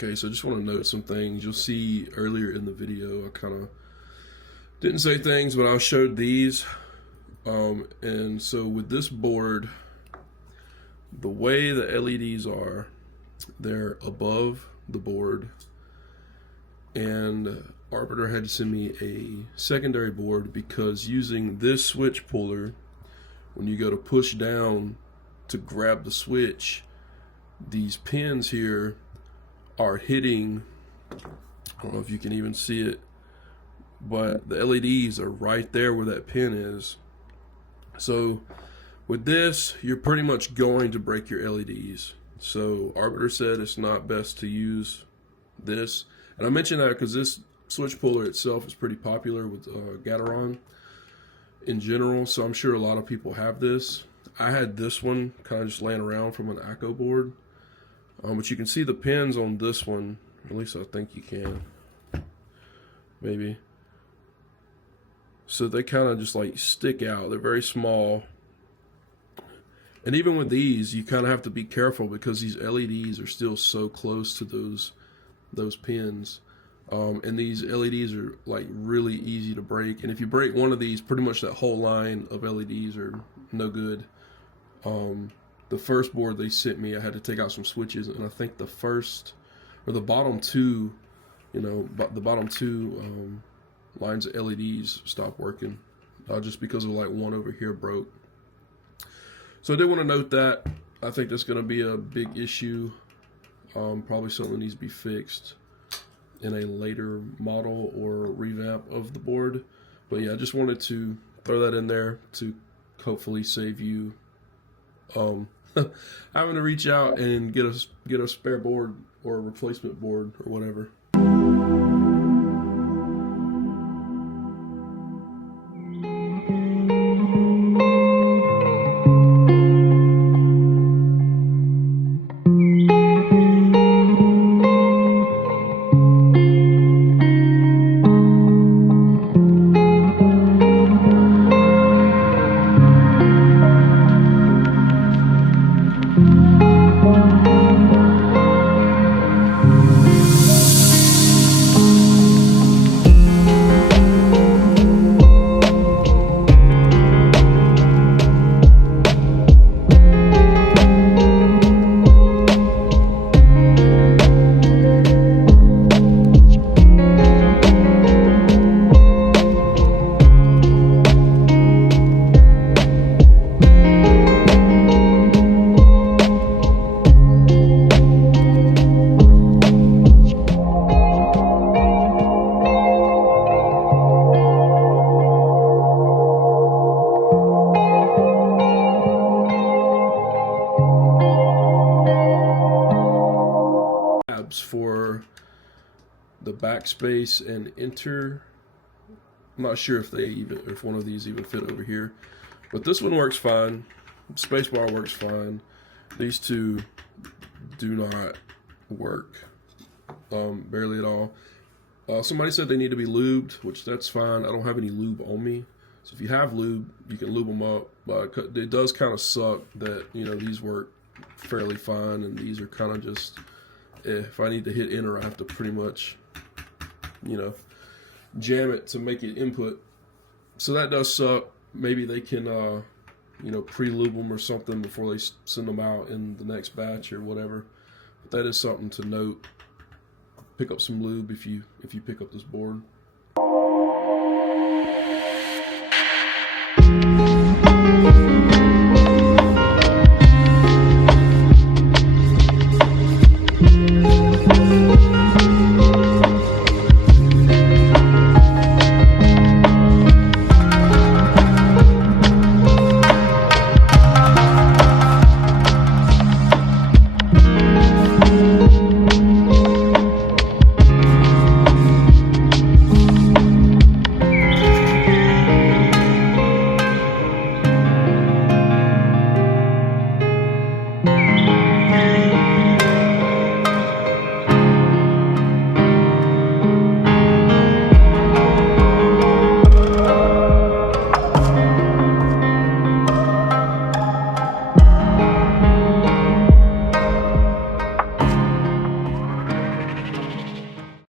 Okay, so I just want to note some things. You'll see earlier in the video I kind of didn't say things, but I showed these. And so with this board, the way the LEDs are, they're above the board, and Arbiter had to send me a secondary board because using this switch puller, when you go to push down to grab the switch, these pins here are hitting, I don't know if you can even see it, but the LEDs are right there where that pin is. So with this, you're pretty much going to break your LEDs. So Arbiter said it's not best to use this. And I mention that because this switch puller itself is pretty popular with Gateron in general. So I'm sure a lot of people have this. I had this one kind of just laying around from an ACO board. But you can see the pins on this one. At least I think you can. Maybe. So they kind of just like stick out. They're very small. And even with these, you kind of have to be careful because these LEDs are still so close to those pins. And these LEDs are like really easy to break. And if you break one of these, pretty much that whole line of LEDs are no good. The first board they sent me, I had to take out some switches, and I think the first or the bottom two, the bottom two lines of LEDs stopped working just because of like one over here broke. So I did want to note that. I think that's going to be a big issue. Probably something that needs to be fixed in a later model or revamp of the board. But yeah, I just wanted to throw that in there to hopefully save you having to reach out and get a spare board or a replacement board or whatever. For the backspace and enter. I'm not sure if one of these even fit over here, but this one works fine. Spacebar works fine. These two do not work, barely at all. Somebody said they need to be lubed, which that's fine. I don't have any lube on me, so if you have lube, you can lube them up. But it does kind of suck that these work fairly fine, and these are kind of just. If I need to hit enter, I have to pretty much, jam it to make it input. So that does suck. Maybe they can, pre-lube them or something before they send them out in the next batch or whatever. But that is something to note. Pick up some lube if you pick up this board.